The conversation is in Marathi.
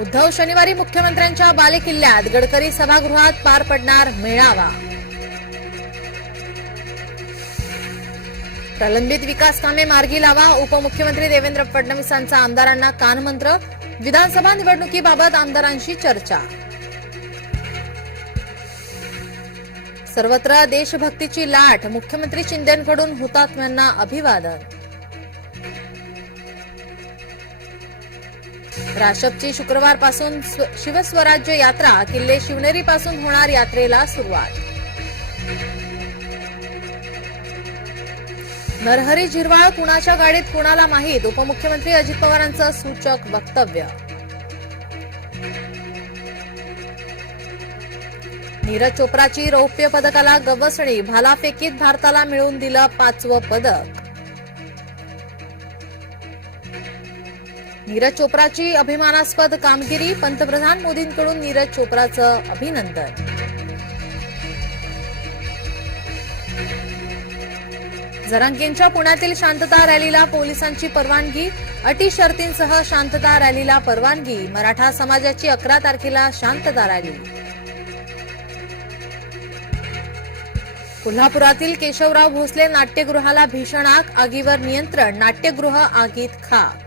उद्धव शनिवारी मुख्यमंत्र्यांच्या बालेकिल्ल्यात गडकरी सभागृहात पार पडणार मेळावा. प्रलंबित विकास कामे मार्गी लावा उपमुख्यमंत्री देवेंद्र फडणवीसांचा आमदारांना कानमंत्र विधानसभा निवडणुकीबाबत आमदारांशी चर्चा. सर्वत्र देशभक्तीची लाट मुख्यमंत्री शिंदेकडून हुतात्म्यांना अभिवादन. राशपची शुक्रवारपासून शिवस्वराज्य यात्रा किल्ले शिवनेरी पासून होणार यात्रेला सुरुवात. नरहरी झिरवाळ कुणाच्या गाडीत कुणाला माहीत? उपमुख्यमंत्री अजित पवारांचं सूचक वक्तव्य. नीरज चोप्राची रौप्य पदकाला गवसणी भालाफेकीत भारताला मिळवून दिलं पाचवं पदक. नीरज चोप्राची अभिमानास्पद कामगिरी. पंतप्रधान मोदींकडून नीरज चोप्राचं अभिनंदन. जरांगेंच्या पुण्यातील शांतता रॅलीला पोलिसांची परवानगी. अटी शर्तींसह शांतता रॅलीला परवानगी. मराठा समाजाची अकरा तारखेला शांतता रॅली. कोल्हापुरातील केशवराव भोसले नाट्यगृहाला भीषण आग. आगीवर नियंत्रण. नाट्यगृह आगीत खाक.